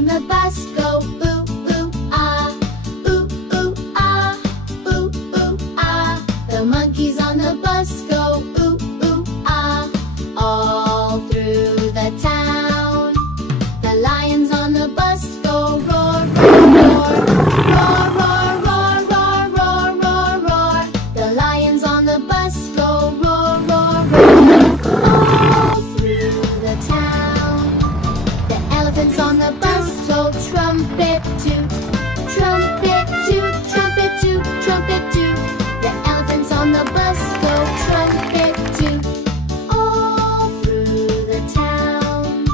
on the bus go ooh, ooh, ah. Ooh, ooh, ah. Ooh, ooh, ah. The monkeys on the bus go ooh, ooh, ah. All through the town. The lions on the bus go roar, roar, roar. Roar, roar, roar, roar, roar, roar, roar. The lions on the bus go roar, roar, roar. All through the town. The elephants on the bus go trumpet toot. Trumpet toot, trumpet toot, trumpet toot. The elephants on the bus go trumpet toot. All through the town.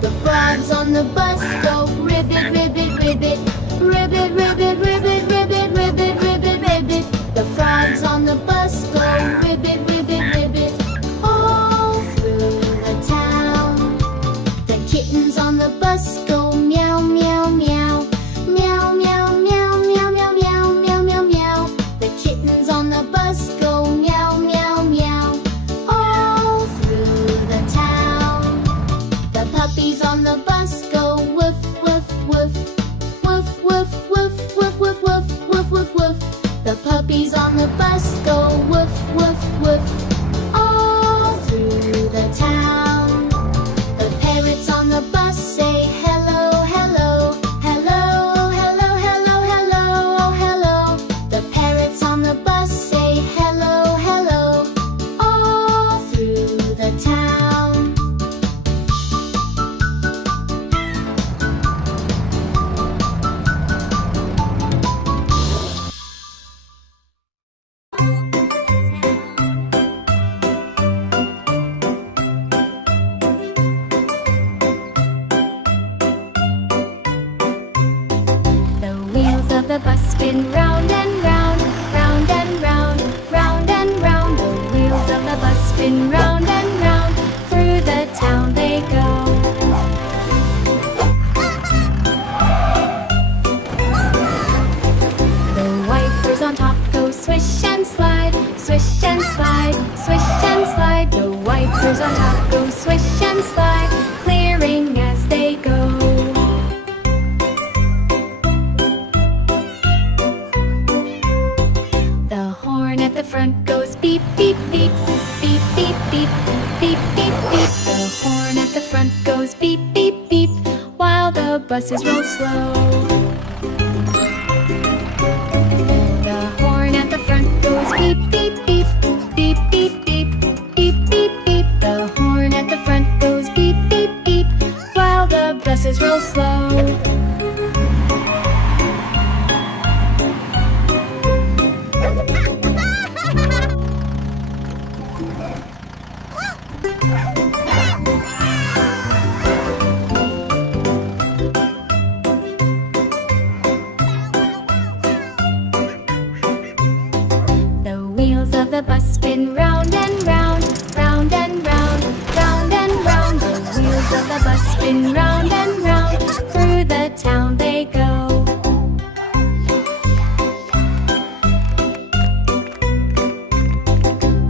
The frogs on the bus go ribbit, ribbit, ribbit. Ribbit, ribbit, ribbit, ribbit, ribbit, ribbit, ribbit. The frogs on the bus go ribbit, ribbit, ribbit. All through the town. The kittens on the bus go meow, meow, meow. Meow, meow, meow, meow, meow, meow, meow, meow, meow. The kittens on the bus go meow, meow, meow. All through the town. The puppies on the bus go woof, woof, woof. Woof, woof, woof, woof, woof, woof, woof, woof, woof. The puppies on the bus go woof, woof, woof. All through the town. The parrots on the bus say hello, hello. Hello, hello, hello, hello, oh hello. The parrots on the bus say hello, hello. All through the town. The wheels of the bus spin round and round, round and round, round and round. The wheels of the bus spin round and round, through the town they go. The wipers on top go swish and slide, swish and slide, swish and slide. The wipers on top go swish and slide, clearing as they go. The horn at the front goes beep, beep, beep, beep, beep, beep, beep, beep, beep. The horn at the front goes beep, beep, beep, while the buses roll slow. The horn at the front goes beep, beep, beep, beep, beep, beep, beep, beep, beep. The horn at the front goes beep, beep, beep, while the buses roll slow. The wheels of the bus spin round and round, round and round, round and round. The wheels of the bus spin round and round, through the town they go.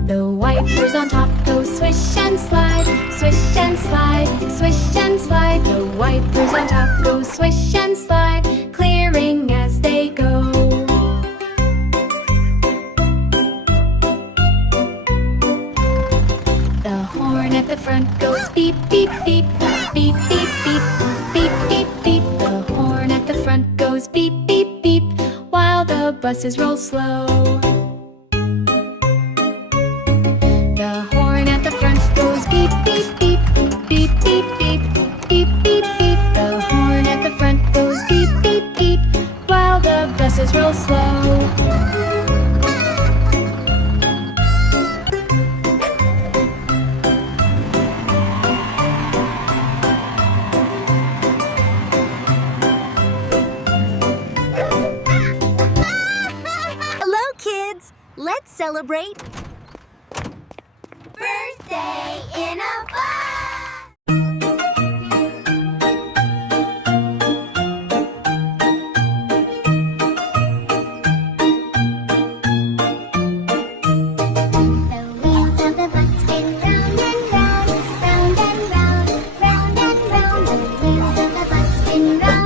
The wipers on top go swish and slide, swish and slide, swish and slide. The wipers on top go swish and slide, clearing as they go. The horn at the front goes beep, beep, beep, beep, beep, beep, beep, beep, beep. The horn at the front goes beep, beep, beep, while the buses roll slow. The horn at the front goes beep, beep, beep, beep, beep, beep, beep, beep, beep. The horn at the front goes beep, beep, beep, while the buses roll slow. Hello, kids! Let's celebrate Birthday in a bus. round.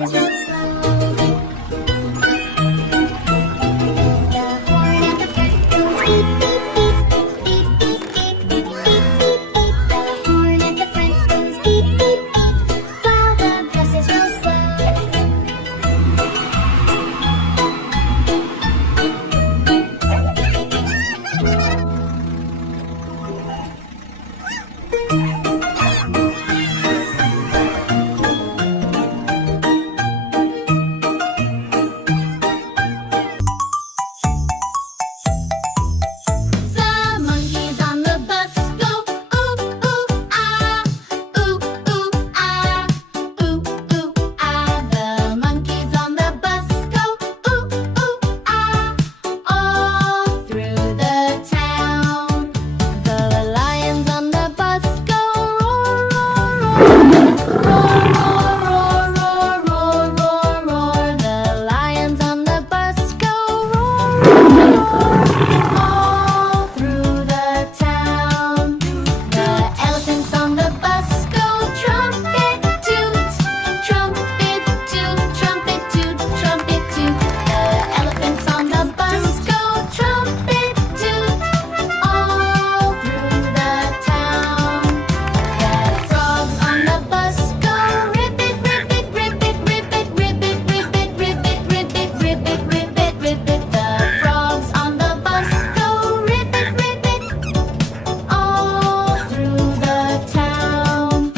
buses roll slow. The horn at the front goes beep, beep, beep. Beep, beep, beep, beep, beep, beep, beep. The horn at the front goes beep, beep, beep, while the buses roll slow. The monkeys on the bus go ooh ooh ah, ooh ooh ah, ooh ooh ah. The monkeys on the bus go ooh ooh ah, all through the town. The lions on the bus go roar, roar, roar, roar, roar, roar, roar, roar. The lions on the bus go roar, roar, All through the town. The elephants on the bus go Trumpet toot, trumpet toot, trumpet toot, trumpet toot. The elephants on the bus go trumpet toot, all through the town. The frogs on the bus go ribbit, ribbit, ribbit, ribbit, ribbit, ribbit, ribbit, ribbit, ribbit, ribbit, ribbit. The frogs on the bus go ribbit, ribbit, all through the town.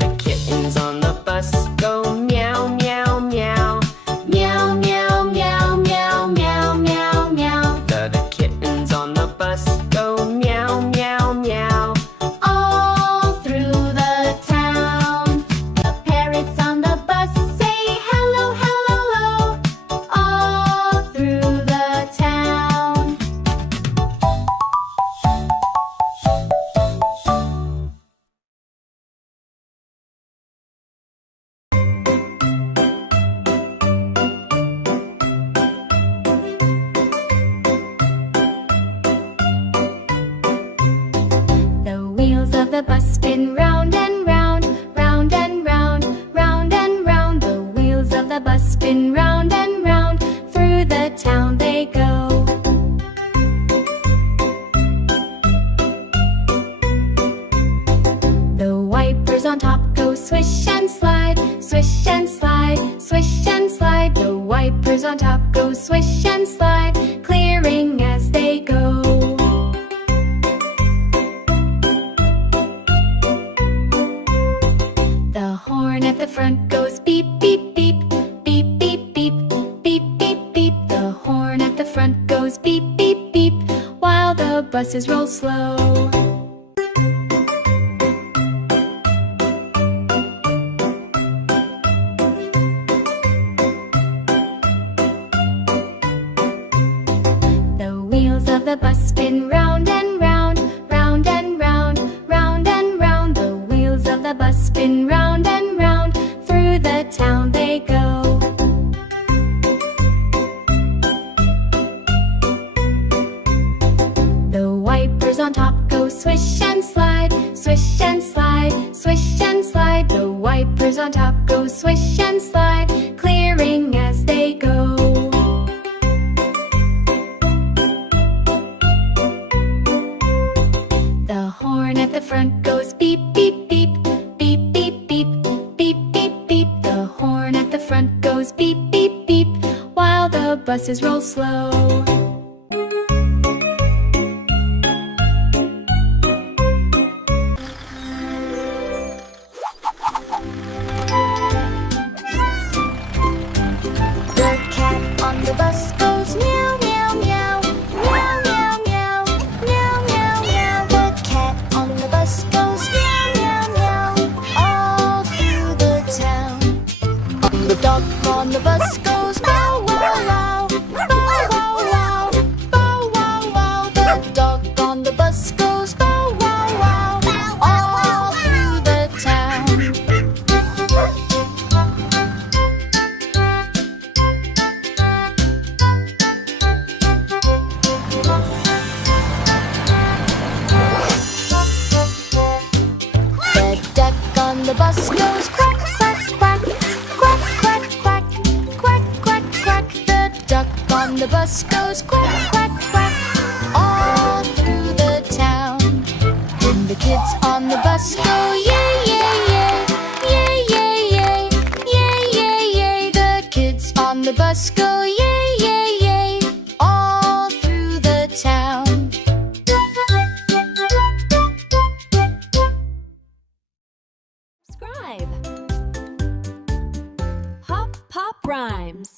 The kittens on the bus go meow, meow, meow. Meow, meow, meow, meow, meow, meow, meow. The kittens on the bus go meow, meow, meow. All through the town. The parrots on the bus say hello, hello, hello. All through the town. The wheels of the bus spin round and round, round and round, round and round. The wheels of the bus spin round and round, through the town they go. The wipers on top go swish and slide, swish and slide, swish and slide. The wipers on top go swish and slide, clearing as they go. The horn at the front goes beep, beep, beep, beep, beep, beep, beep, beep, beep. The horn at the front goes beep, beep, beep, while the buses roll slow. The wheels of the bus spin round and round, round and round, round and round. The wheels of the bus spin round and round, through the town they go. The wipers on top go swish and slide, swish and slide, swish and slide. The wipers on top go swish and slide, clearing as they go. The horn at the front goes beep, beep, beep, beep, beep, beep, beep, beep, beep. The horn at the front goes beep, beep, beep, while the buses roll slow. The cat on the bus goes meow, meow, meow, meow, meow, meow, meow, meow, meow. The cat on the bus goes meow, meow, meow, all through the town. The dog on the bus goes bow, wow, wow, bow, wow, wow, bow, wow, wow. The dog on the bus goes bow, wow, wow, all through the town. The duck on the bus goes quack, quack, quack, quack, quack, bus goes quack, quack, quack, all through the town. And the kids on the bus go yay, yay, yay, yay, yay, yay, yay, yay, yay. The kids on the bus go yay, yay, yay, all through the town. Subscribe. Hop Pop Rhymes.